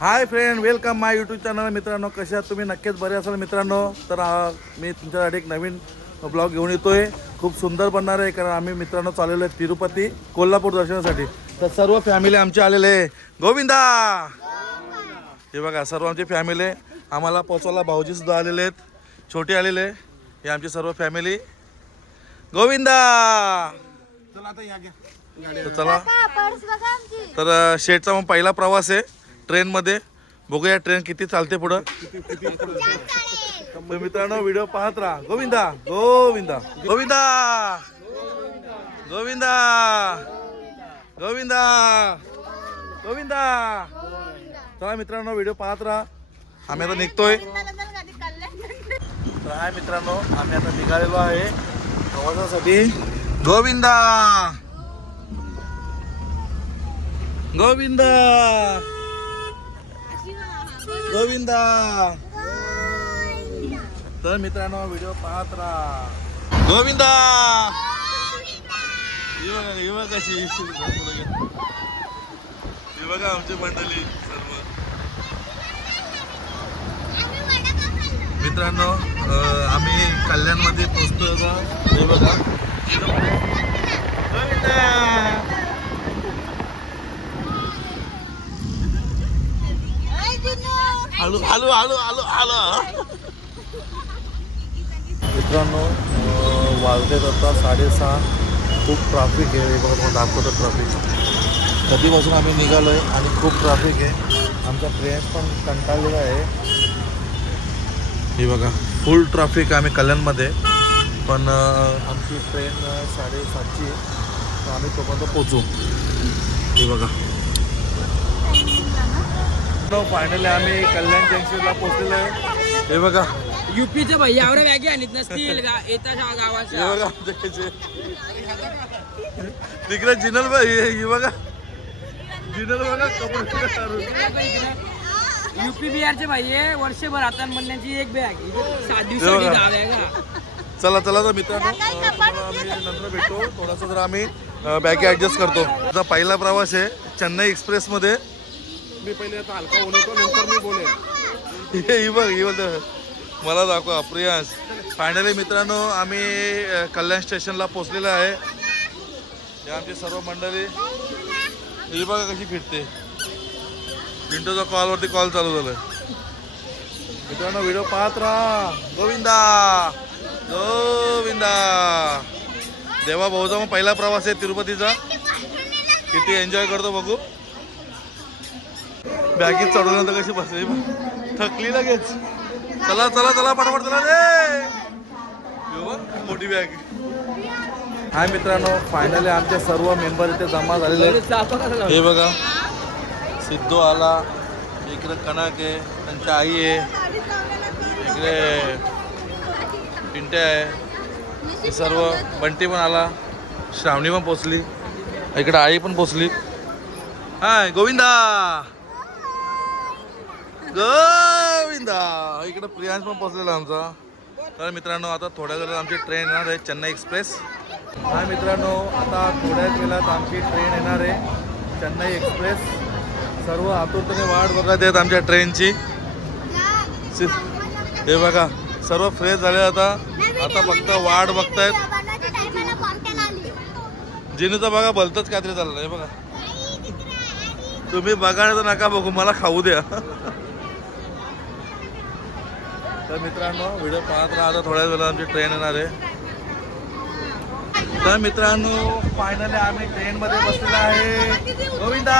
Hi friend welcome my YouTube channel मित्रांनो कशा आहात तुम्ही? नक्कीच बरे असाल मित्रांनो. तर मी तुमच्यासाठी एक नवीन ब्लॉग घेऊन येतोय. खूप सुंदर बनणार आहे कारण आम्ही मित्रांनो चाललेलो आहे तिरुपती कोल्हापूर दर्शनासाठी. तर सर्व फॅमिली आमची आलेले आहे. गोविंदा! हे बघा सर्व आमची फॅमिली आहे. आम्हाला पोचवायला भाऊजी सुद्धा आलेले आहेत. छोटे आलेले आहे. हे आमची सर्व फॅमिली गोविंदा! तर चला. बघा आमची. तर शेठचा मग पहिला प्रवास आहे. ट्रेनमध्ये. बघूया ट्रेन किती चालते पुढं. तर मित्रांनो व्हिडिओ पाहत राहा. गोविंदा गोविंदा गोविंदा गोविंदा गोविंदा गोविंदा. चला मित्रांनो व्हिडिओ पाहत राहा. आम्ही आता निघतोय. तर हाय मित्रांनो आम्ही आता निघालेलो आहे प्रवासासाठी. गोविंदा! गोविंदा! गोविंदा. तर मित्रांनो व्हिडिओ पाहत राहा. गोविंदा. बघा ही बघा कशी बघा आमची मंडळी सर्व. मित्रांनो आम्ही कल्याणमध्ये पोहोचतोय आता हे बघा. हळू हळू हळू हळू हळू. मित्रांनो अं, वाजलेत आता साडेसहा. खूप ट्रॅफिक आहे. हे बघा तुम्हाला दाखवतो ट्रॅफिक कधीपासून आम्ही निघालो आहे आणि खूप ट्रॅफिक आहे. आमचा ट्रेन पण कंटाळलेला आहे. हे बघा फुल ट्रॅफिक आहे आम्ही कल्याणमध्ये. पण आमची ट्रेन साडेसातची आहे. तर आम्ही तोपर्यंत पोचू हे बघा. फायनली आम्ही कल्याण जंक्शनला पोहोचलेलो आहे. हे बघा. युपीचे भैया एवढ्या बॅगी आणत नसतील गा येता शा- हे गावाच्या बघा आमच्याकडचे तिकडे जिनल बाई हे हे बघा. जिनल बघा कपडे काढून. युपी बिहारचे भैये वर्षभर हातात म्हणण्याची एक बॅग सात हे दिवसाची बघा. चला चला तर मित्रांनो अं, तुम्हाला आम्ही नंतर भेटू. थोडासा जर आम्ही बॅगी ऍडजस्ट करतो. माझा पहिला प्रवास आहे चेन्नई एक्सप्रेसमध्ये मी पहिले आता हलका होऊन येतो नंतर मी बोलेन. हे बघ ही बोलतो. मला दाखवा प्रियांश. फायनली मित्रांनो आम्ही कल्याण स्टेशनला पोचलेलो आहे. हे आमची सर्व मंडळी. ही बघा कशी फिरते. पिंटोचा कॉलवरती कॉल चालू झाला. मित्रांनो व्हिडिओ पाहत राहा. गोविंदा! गोविंदा! देवा भाऊचा मग पहिला प्रवास आहे तिरुपतीचा. किती एन्जॉय करतो बघू. बॅगेत चढवल्यानंतर कशी बसली? थकली लगेच. चला चला चला पटापट चला रे. मोठी बॅग. हाय मित्रांनो फायनली आमचे सर्व मेंबर इथे जमा झालेले आहेत. हे बघा. सिद्धू आला. इकडे कनक आहे. त्यांची आई आहे. इकडे पिंटे आहे. सर्व बंटी पण आला. श्रावणी पण पोचली. इकडे आई पण पोचली. हाय गोविंदा. गोविंदा. इकडे प्रियांश पण पोचलेला आमचा. तर मित्रांनो आता थोड्या वेळात आमची ट्रेन येणार आहे चेन्नई एक्सप्रेस हा मित्रांनो आता थोड्याच वेळात आमची ट्रेन येणार आहे चेन्नई एक्सप्रेस सर्व आतुरतेने वाट बघत आहेत आमच्या ट्रेनची हे बघा सर्व फ्रेश झाले आता. आता फक्त वाट बघतायत. जिनूचा बघा भलतंच काहीतरी चाललं हे बघा. तुम्ही बघायला तर नका बघू मला खाऊ द्या. तर मित्रांनो व्हिडिओ पाहत राहा. आता थोड्या वेळा आमची ट्रेन येणार आहे. तर मित्रांनो फायनली आम्ही ट्रेन मध्ये बसलेलो आहे. गोविंदा!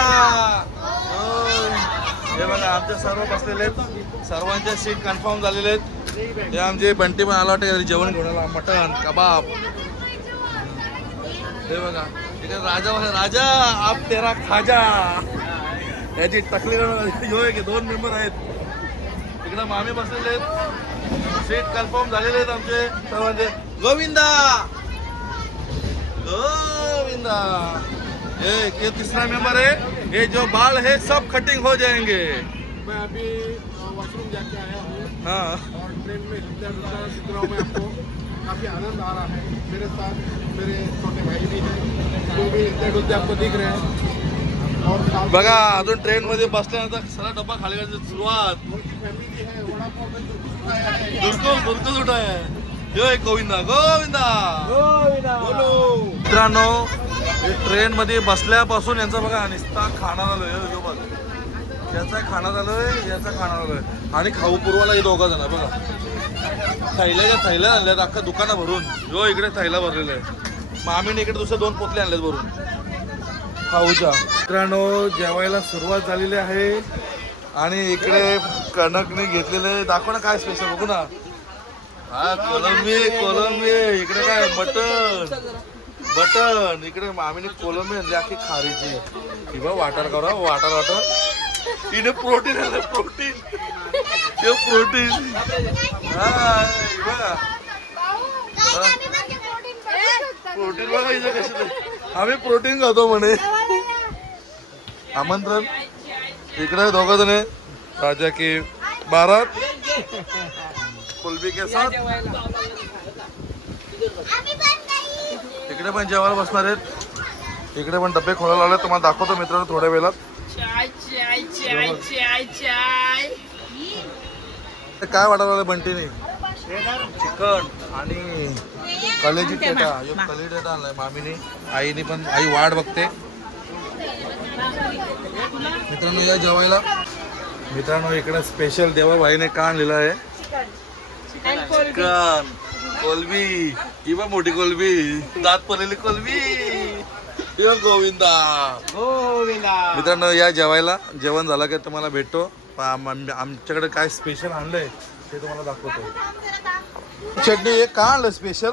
हे बघा आमचे सर्व बसलेले आहेत. सर्वांचे सीट कन्फर्म झालेले आहेत. हे आमचे बंटी पण आला वाटतं जेवण घेऊन मटन मटण कबाब. हे बघा इथे राजा राजा आप तेरा खाजा. याची तकलीफ की दोन मेंबर आहेत. इकडे मामी बसलेले आहेत. सीट कन्फर्म झालेले आहेत आमचे. गोविंदा! गोविंदा! ये ये तीसरा मेंबर है ये जो बाल है सब कटिंग हो जाएँगे. मैं अभी वॉशरूम जाके आया हूँ। हाँ। और ट्रेन में हिलता डुलता दिख रहा हूँ मैं आपको। काफ़ी आनंद आ रहा है। मेरे साथ मेरे छोटे भाई भी हैं। जो भी हिलते डुलते आपको दिख रहे हैं। और साल बघा अजून ट्रेन मध्ये बसल्यानंतर सगळा डब्बा खाली सुरुवात. की फैमिली है वड़ा है जय गोविंदा गोविंदा! बोलो. मित्रांनो ट्रेन मध्ये बसल्यापासून यांचा बघा निस्ता ह्यो बघ. याचा खाना झालोय याचा खाना झालोय. आणि खाऊ पुरवाला हे दोघा जण बघा. थैल्याच्या थैल्या आणल्यात अख्खा दुकाना भरून. जो इकडे थैला भरलेला आहे. मामीने इकडे दुसरे दोन पोतले आणलेत भरून. खाऊच्या. मित्रांनो जेवायला सुरुवात झालेली आहे. आणि इकडे कणकने घेतलेले दाखव ना काय स्पेशल बघू ना. हा कोलंबी कोलंबी. इकडे काय मटन बटन. इकडे मामीने कोलंबी आणली अख्खी खारीची. किंवा बघ वाटर करा वाटर वाटर. इथे प्रोटीन आलं प्रोटीन हे प्रोटीन हा बघा. प्रोटीन बघा इथं कसं आम्ही प्रोटीन खातो म्हणे. आमंत्रण. इकडे दोघं जण आहे. राजा की बारात। कुलबी के साथ। इकडे पण जेवायला बसणार आहेत. इकडे पण डबे खोलायला आले तुम्हाला दाखवतो मित्रांनो थोड्या वेळात. चाय चाय चाय चाय चाय. ते काय वाटायला बंटीने? चिकन आणि कलेजी टेटा. कलेजी टेटा आणलाय मामीने. आईने पण आई वाट बघते. मित्रांनो या जेवायला. मित्रांनो इकडे स्पेशल देवाबाईने का आणलेलं आहे? चिकन. कोलबी. किंवा मोठी कोलबी. दात पडलेली कोलबी. गोविंदा. गोविंदा. मित्रांनो या जेवायला जेवण झालं की तुम्हाला भेटतो. आम- आम- आमच्याकडे काय स्पेशल आणलंय ते तुम्हाला दाखवतो. चटणी हे का आणलं स्पेशल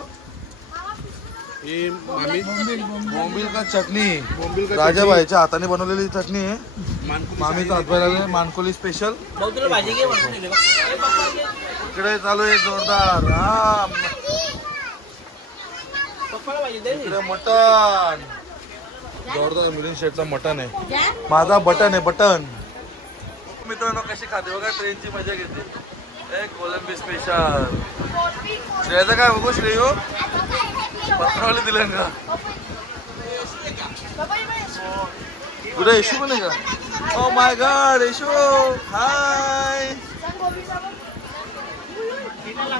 बोंबील का चटणी? राजाबाईच्या हाताने बनवलेली चटणी आहे. मामीचा हातभार मानकोली स्पेशल भाऊ तुला भाजी घे म्हणून दिली बघ. इकडे चालू आहे जोरदार. हा इकडे मटन जोरदार मिलिंद शेटचा मटन आहे. माझा बटन आहे बटन. मित्रांनो कशी खाते बघा ट्रेनची मजा घेते. ए कोलंबी स्पेशल श्रेयाचं काय बघू श्रेय? हो पत्रावली दिले का? कुठे येशू पण आहे का? ओ माय गॉड येशू. हाय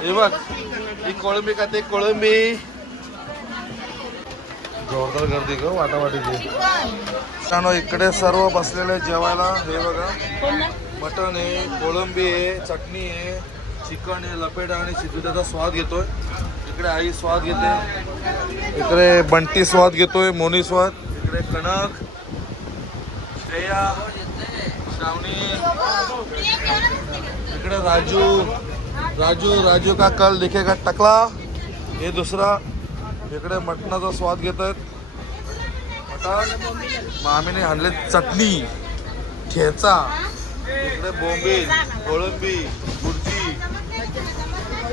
हे बघ ही कोळंबी का ते कोळंबी? जोरदार गर्दी ग वाटावाटीची. मित्रांनो इकडे सर्व बसलेले जेवायला हे बघा. मटण आहे कोळंबी आहे चटणी आहे चिकन आहे लपेटा आणि शिजुद्याचा स्वाद घेतोय. इकडे आई स्वाद घेते इकडे बंटी स्वाद घेतोय मोनी स्वाद इकडे कणक श्रेया श्रावणी. इकडे राजू राजू राजू का कल दिखेगा टकला? हे दुसरा. इकडे मटणाचा स्वाद घेत आहेत. मटण. मामीने आणले चटणी ठेचा. इकडे बोंबील कोळंबी बुर्जी.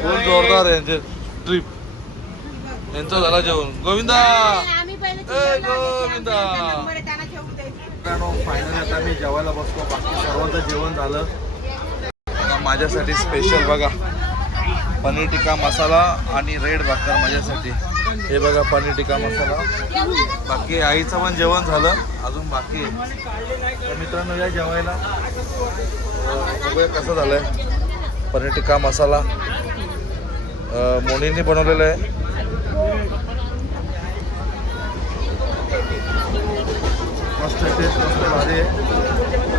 दोन जोरदार यांचे ट्रिप यांचं झाला जेवण. गोविंदा! ए गोविंदा! मित्रांनो फायनल आता मी जेवायला बसतो बाकी सर्वांचं जेवण झालं. आता माझ्यासाठी स्पेशल बघा पनीर टिक्का मसाला आणि रेड भाकर माझ्यासाठी. हे बघा पनीर टिक्का मसाला. बाकी आईचं पण जेवण झालं. अजून बाकी तर मित्रांनो या जेवायला. बघूया कसं झालंय. पनीर टिक्का मसाला. मोनींनी बनवलेलं आहे. मस्त येते मस्त भारी आहे.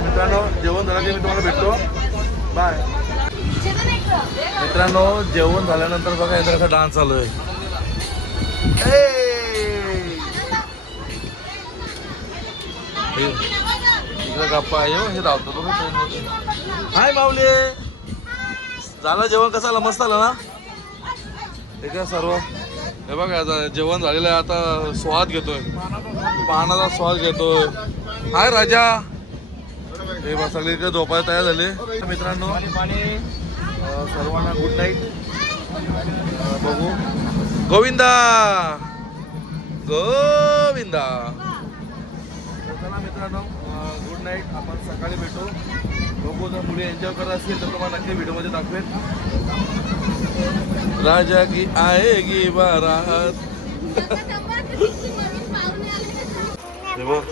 मित्रांनो जेवण झालं की मी तुम्हाला भेटतो. बाय मित्रांनो जेवण झाल्यानंतर बघा इतर असा डान्स चालू आहे. हे, गप्पा आहे हो, हे धावतो बघा ट्रेनमध्ये हाय माऊले. झालं जेवण? कसं आलं? मस्त आलं ना? ठीक आहे सर्व? हे बघा आता जेवण झालेलं आहे आता स्वाद घेतोय. पानाचा स्वाद घेतोय. हाय राजा. हे बघा सगळी इकडे झोपायला तयार झाले. मित्रांनो सर्वांना गुड नाईट बघू. गोविंदा. गोविंदा. चला मित्रांनो गुड नाईट आपण सकाळी भेटू. बघू जर मुली एन्जॉय करत असतील तर तुम्हाला नक्की व्हिडिओमध्ये दाखवेन. राजा की आएगी बारात. हे बघ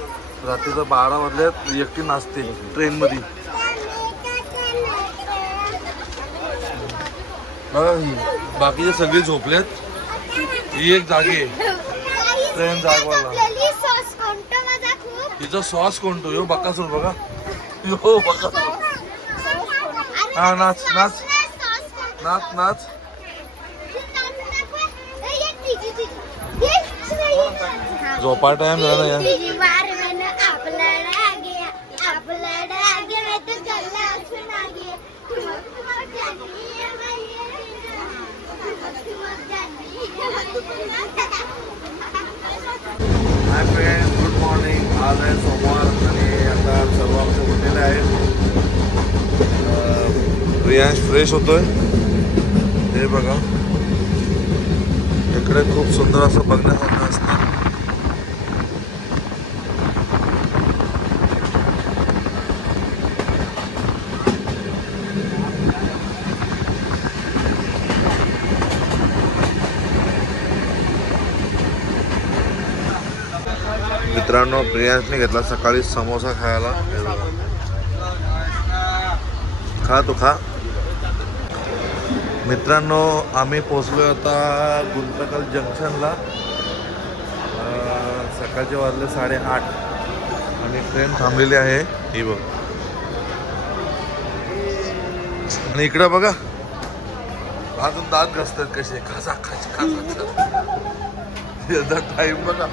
रात्रीचं बारा वाजल्यात एकटी नाचते ट्रेनमध्ये. बघा ही. बाकीचे सगळे झोपलेत. ही एक जागी आहे ट्रेन जागवाला तिचा सॉस कोणतो? यो बकासूर बघा. यो बकासूर हा नाच नाच. नाच नाच. हाय फ्रेंड गुड मॉर्निंग आज आहे सोमवार आणि आता सर्व आमचे उठलेले आहेत प्रियांश फ्रेश होतोय हे बघा। इकडे खूप सुंदर असं बघण्यासारखं असतं. मित्रांनो प्रियांशने घेतला सकाळी समोसा खायला. खा तू खा. मित्रांनो आम्ही पोचलो आता गुंतकल जंक्शनला. सकाळचे वाजले साडेआठ. आणि ट्रेन थांबलेली आहे. ही बघ. आणि इकडं बघा. अजून दात घसतात कसे. खासा खास खासा. टाईम बघा.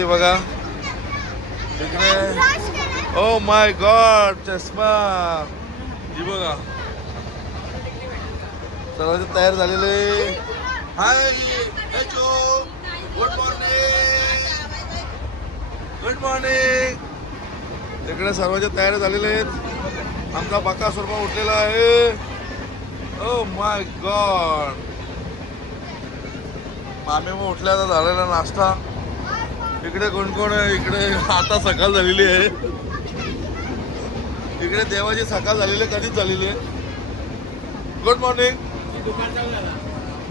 ते बघा. इकडे. ओ माय गॉड चष्मा. ही बघा. सर्वांचे तयार झालेले hi good morning good morning इकडे सर्वांचे तयार झालेले आहेत आमचा बाका स्वरूपा उठलेला आहे. ओ माय गॉड मामे मग उठल्याचा झालेला नाश्ता. इकडे कोण कोण आहे? इकडे आता सकाळ झालेली आहे. इकडे देवाची सकाळ झालेली आहे कधीच झालेली आहे. गुड मॉर्निंग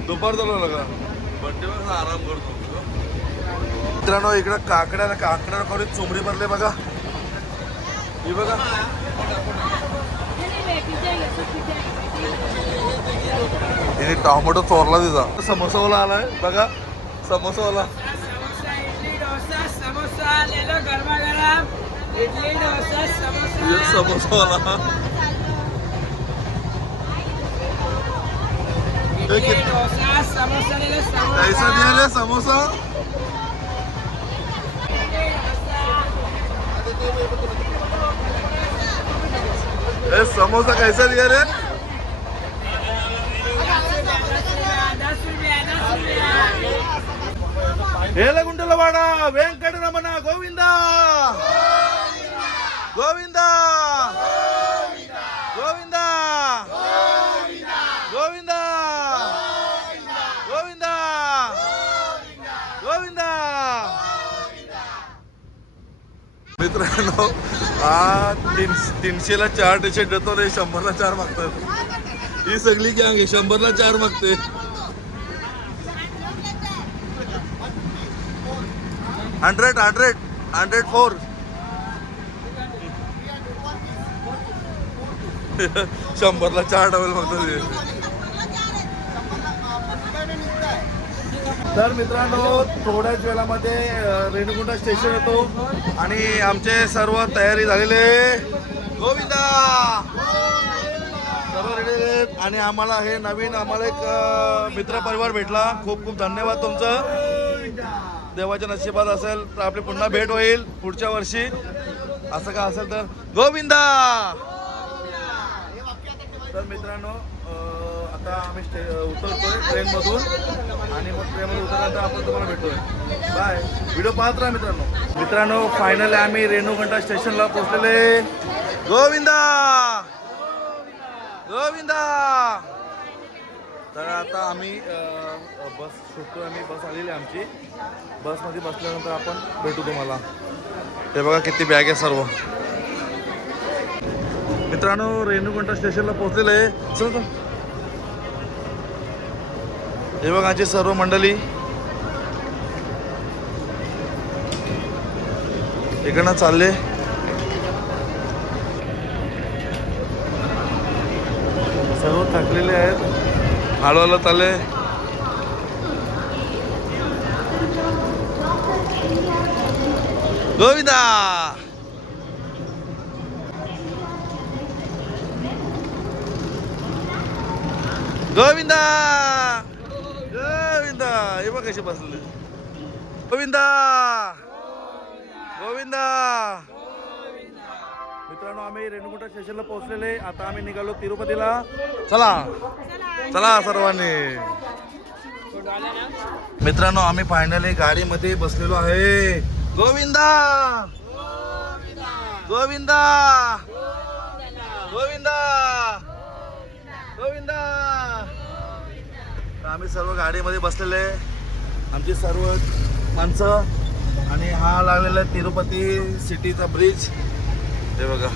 दुपार चालू का? बड्डे आराम करतो. मित्रांनो इकडे काकड्या ना काकड्या करून चोमरी भरले बघा. ही बघा. तिने टोमॅटो चोरला तिचा. समोसावाला आलाय. बघा. समोसावाला डोसा समोसा ले लो गरमा गरम इडली डोसा ये समोसा समोसावाला. इडली डोसा समोसा ले लो समोसा. कैसा दिया रे समोसा. ए समोसा कैसा दिया रे? दस रुपया दस रुपया. ఏలగుంటలవాడ వెంకటరమణ గోవింద గోవింద గోవింద గోవింద గోవింద గోవింద मित्रांनो हा तीन तीनशेला चार टी शर्ट देतो रे शंभरला चार मागतात ही सगळी गँग आहे शंभरला चार मागते हंड्रेड हंड्रेड हंड्रेड फोर. शंभरला चार डबल म्हणतो तर मित्रांनो थोड्याच वेळामध्ये रेणुकुंडा स्टेशन येतो. आणि आमचे सर्व तयारी झालेले. गोविंदा! सर्व रेडी आणि आम्हाला हे नवीन आम्हाला एक मित्र मित्रपरिवार भेटला. खूप खूप धन्यवाद तुमचं. देवाच्या नशिबात असेल तर आपली पुन्हा भेट होईल पुढच्या वर्षी. असं का असेल तर? गोविंदा! तर मित्रांनो आता आम्ही स्टे उतरतोय ट्रेनमधून आणि मग ट्रेनमध्ये उतरल्यानंतर आपण तुम्हाला भेटतोय बाय. व्हिडिओ पाहत राहा मित्रांनो. मित्रांनो फायनली आम्ही रेणुघंटा स्टेशनला पोहोचलेले. गोविंदा! गोविंदा! तर आता आम्ही बस सुटतो आम्ही बस आलेली आहे आमची. बसमध्ये बसल्यानंतर आपण भेटू तुम्हाला. हे बघा किती बॅग आहे सर्व. मित्रांनो रेणुगंटा स्टेशनला पोहोचलेलं आहे. चल चल हे बघा आमची सर्व मंडळी. इकडनं चालले. सर्व थकलेले आहेत. हळूहळू चालले. गोविंदा गोविंदा गोविंदा हे बघ कसे बसले. गोविंदा गोविंदा मित्रांनो आम्ही रेणुकुटा स्टेशनला पोहोचलेले. आता आम्ही निघालो तिरुपतीला. चला. चला सर्वांनी. मित्रांनो आम्ही फायनली गाडीमध्ये बसलेलो आहे. गोविंदा! गोविंदा! गोविंदा! गोविंदा! तर आम्ही सर्व गाडीमध्ये बसलेले. आमची सर्व माणसं आणि हा लागलेला आहे तिरुपती सिटीचा ब्रिज हे बघा.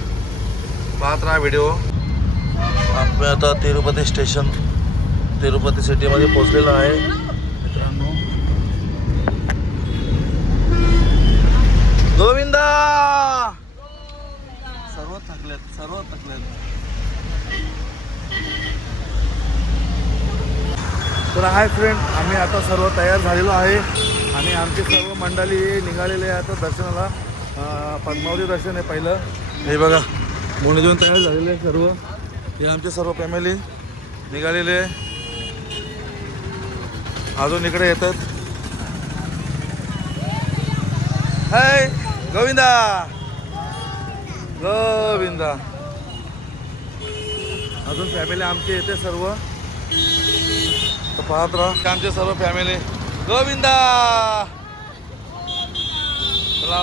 पाहत राहा व्हिडिओ आम्ही आता तिरुपती स्टेशन तिरुपती सिटीमध्ये पोचलेलो आहे. गोविंदा! सर्व थकलेत सर्व थकलेत. तर हाय फ्रेंड आम्ही आता सर्व तयार झालेलो आहे. आणि आमची सर्व मंडळी निघालेली आहे आता दर्शनाला. पद्मावती दर्शन आहे पहिलं. हे बघा दोन्ही दोन तयार झालेले आहे सर्व. हे आमचे सर्व फॅमिली निघालेले आहे. अजून इकडे येतात. हाय गोविंदा. गोविंदा. अजून फॅमिली आमची येते सर्व. तर पाहत राहा. आमचे सर्व फॅमिली गोविंदा. चला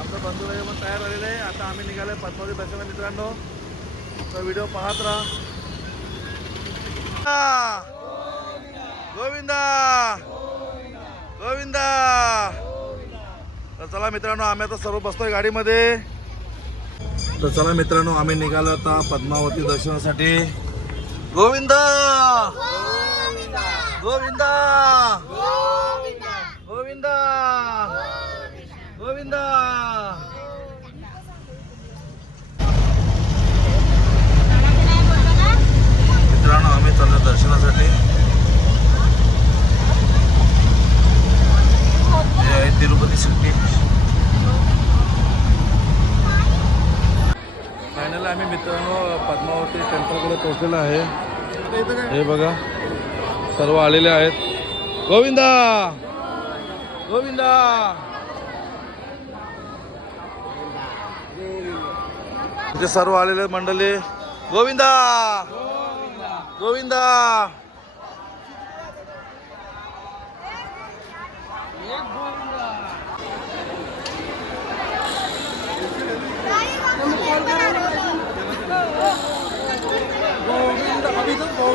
आमचा बंधू पण तयार झालेले आहे. आता आम्ही निघालोय पद्मावती दर्शना मित्रांनो. तर व्हिडिओ पाहत राहा. गोविंदा. गोविंदा! तर चला मित्रांनो आम्ही आता सर्व बसतोय गाडीमध्ये. तर चला मित्रांनो आम्ही निघालो आता पद्मावती दर्शनासाठी. गोविंदा! गोविंदा! गोविंदा! गोविंदा! मित्रांनो आम्ही चाललो दर्शनासाठी. हे आहे तिरुपती सिटी. फायनल आम्ही मित्रांनो पद्मावती टेम्पलकडे पोहोचलेलो आहे. हे बघा सर्व आलेले आहेत. गोविंदा! गोविंदा! इथे सर्व आलेले मंडळी गोविंदा! गोविंदा!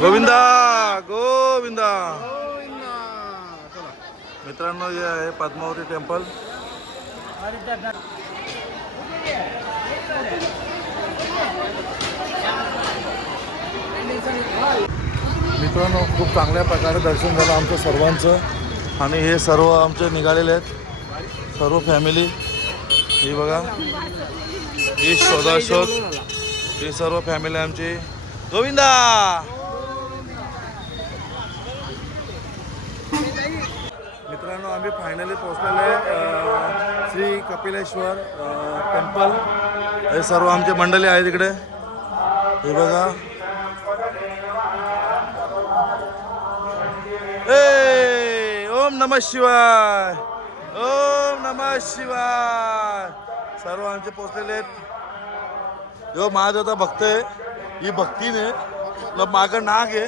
गोविंदा गोविंदा. मित्रांनो हे आहे पद्मावती टेम्पल. मित्रांनो खूप चांगल्या प्रकारे दर्शन झालं आमचं सर्वांचं. आणि हे सर्व आमचे निघालेले आहेत. सर्व फॅमिली ही बघा. ही शोधाशोध. ही सर्व फॅमिली आमची. गोविंदा मित्रांनो आम्ही फायनली पोहोचलेलो श्री कपिलेश्वर टेम्पल हे सर्व आमचे मंडळी आहेत इकडे. हे बघा. ए ओम नमः शिवाय. ओम नमः शिवाय. सर्व आमचे पोचलेले आहेत. जो महादेवता भक्त आहे. ही भक्तीने माग नाग आहे.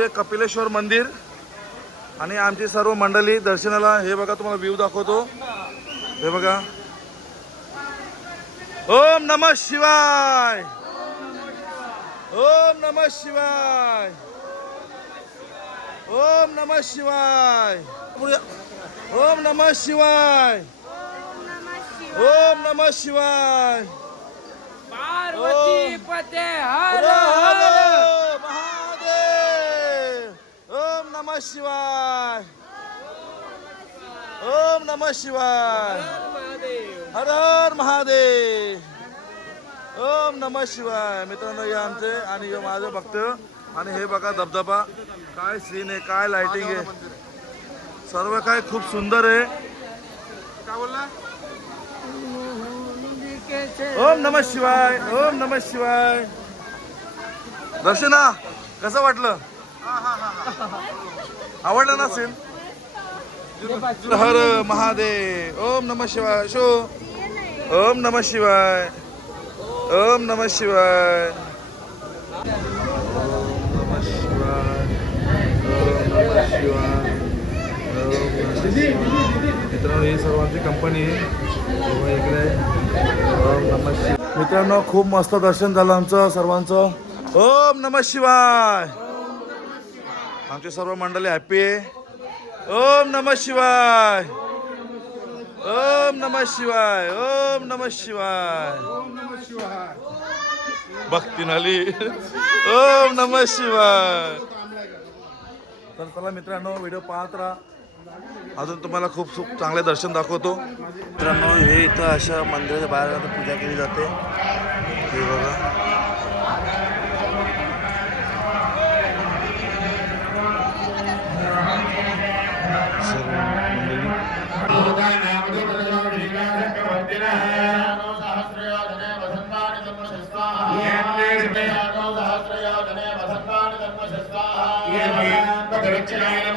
हे कपिलेश्वर मंदिर. आणि आमची सर्व मंडळी दर्शनाला हे बघा तुम्हाला व्ह्यू दाखवतो. हे बघा. ओम नम शिवाय. ओम नम शिवाय. ओम नम शिवाय. ओम नम शिवाय. ओम नम शिवाय. पार्वती पते हर हर महादेव ओम नमः शिवाय। ओम नमः शिवाय। हर हर महादेव। ओम नमः शिवाय। मित्रांनो हे आमचे आणि हे माझं भक्त. आणि हे बघा धबधबा. काय सीन आहे काय लाइटिंग आहे. सर्व काय खूप सुंदर आहे. काय बोलला? ओम नमः शिवाय ओम नमः शिवाय. दर्शना कसं वाटलं? आवडला ना सीन हर महादेव. ओम नमः शिवाय. शो. ओम नमः शिवाय. ओम नमः शिवाय. ओम नमः शिवाय ओम शिवाय मित्रांनो ही सर्वांची कंपनी आहे. इकडे ओम नमः शिवाय. मित्रांनो खूप मस्त दर्शन झालं आमचं सर्वांचं. ओम नमः शिवाय. आमचे सर्व मंडळी हॅपी आहे. ओम नमः शिवाय. ओम नमः शिवाय. ओम नमः शिवाय. भक्ती नाली. ओम नमः शिवाय. तर चला मित्रांनो व्हिडिओ पाहत राहा. अजून तुम्हाला खूप खूप चांगले दर्शन दाखवतो. मित्रांनो हे इथं अशा मंदिराच्या बाहेर पूजा केली जाते. हे बघा.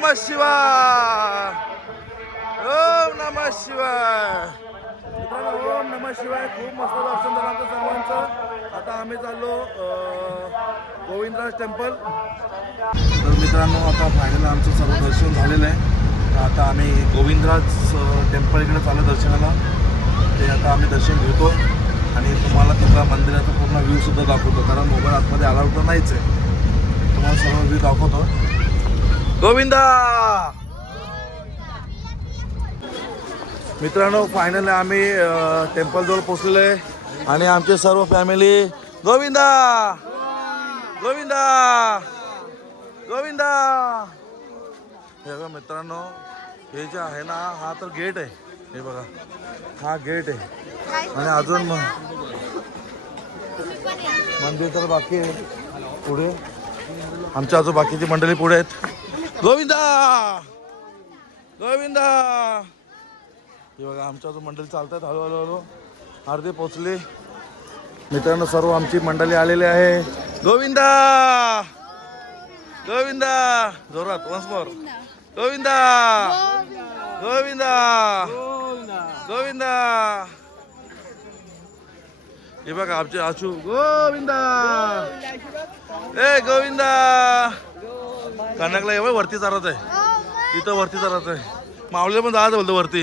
नमः शिवाय। ओम नमः शिवाय। मित्रांनो ओम नमः शिवाय. खूप मस्त दर्शन झालं आमचं सर्वांचं. आता आम्ही चाललो गोविंदराज टेम्पल. तर मित्रांनो आता फायनल आमचं सर्व दर्शन झालेलं आहे. आता आम्ही गोविंदराज टेम्पल इकडे चालू दर्शनाला. ते आता आम्ही दर्शन घेतो. आणि तुम्हाला तिथला मंदिराचा पूर्ण व्ह्यू सुद्धा दाखवतो. कारण मोबाईल आतमध्ये आला होता नाहीच आहे. तुम्हाला सर्व व्ह्यू दाखवतो. गोविंदा! मित्रांनो फायनली आम्ही टेम्पलजवळ पोचलेलो आहे. आणि आमचे सर्व फॅमिली गोविंदा! गोविंदा! गोविंदा! हे बघा मित्रांनो हे जे आहे ना हा तर गेट आहे. हे बघा हा गेट आहे. आणि अजून मग मंदिर तर बाकी आहे पुढे. आमच्या अजून बाकीची मंडळी पुढे आहेत. गोविंदा! गोविंदा! हे बघा आमच्या जो मंडळी चालतात हळूहळू हळू अर्धे पोचले. मित्रांनो सर्व आमची मंडळी आलेली आहे. गोविंदा! गोविंदा! जोरात वन्स मोर गोविंदा! गोविंदा! गोविंदा! हे बघा आमचे आशू गोविंदा! ए गोविंदा! कनकला एवढं वरती चालत आहे. इथं वरती चालत आहे. मावले पण जायचं बोलतो वरती.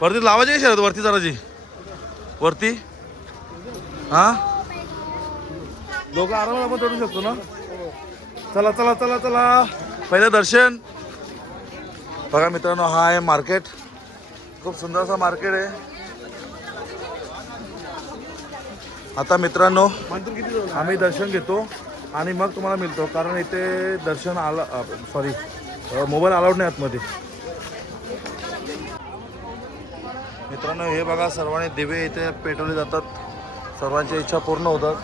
वरती लावायची का शरद वरती चालायची. वरती? हा? लोक आरामात आपण चढू शकतो ना? चला चला चला चला. पहिलं दर्शन. बघा मित्रांनो हा आहे मार्केट. खूप सुंदर असा मार्केट आहे. आता मित्रांनो आम्ही दर्शन घेतो. आणि मग तुम्हाला मिळतो कारण इथे दर्शन आला सॉरी मोबाईल अलाउड नाही आतमध्ये. मित्रांनो हे बघा सर्वांनी दिवे इथे पेटवले जातात. सर्वांच्या इच्छा पूर्ण होतात.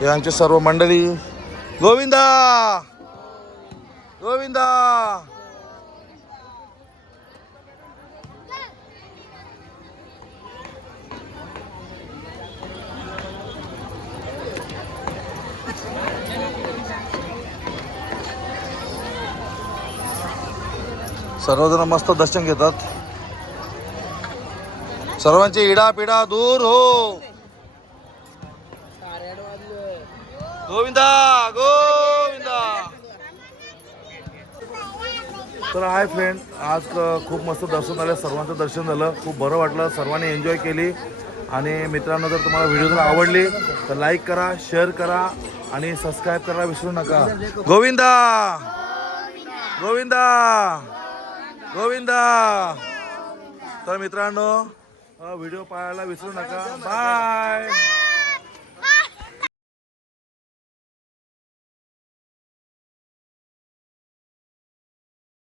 हे आमचे सर्व मंडळी. गोविंदा! गोविंदा! सर्वजण मस्त दर्शन घेतात. सर्वांची इडा पिडा दूर हो. गोविंदा गोविंदा. तर हाय फ्रेंड आज खूप मस्त दर्शन झालं सर्वांचं दर्शन झालं खूप बरं वाटलं सर्वांनी एन्जॉय केली. आणि मित्रांनो जर तुम्हाला व्हिडिओ जर आवडली तर लाईक करा शेअर करा आणि सबस्क्राईब करा विसरू नका. गोविंदा. गोविंदा. गोविंदा! तर मित्रांनो व्हिडिओ पाहायला विसरू नका. बाय!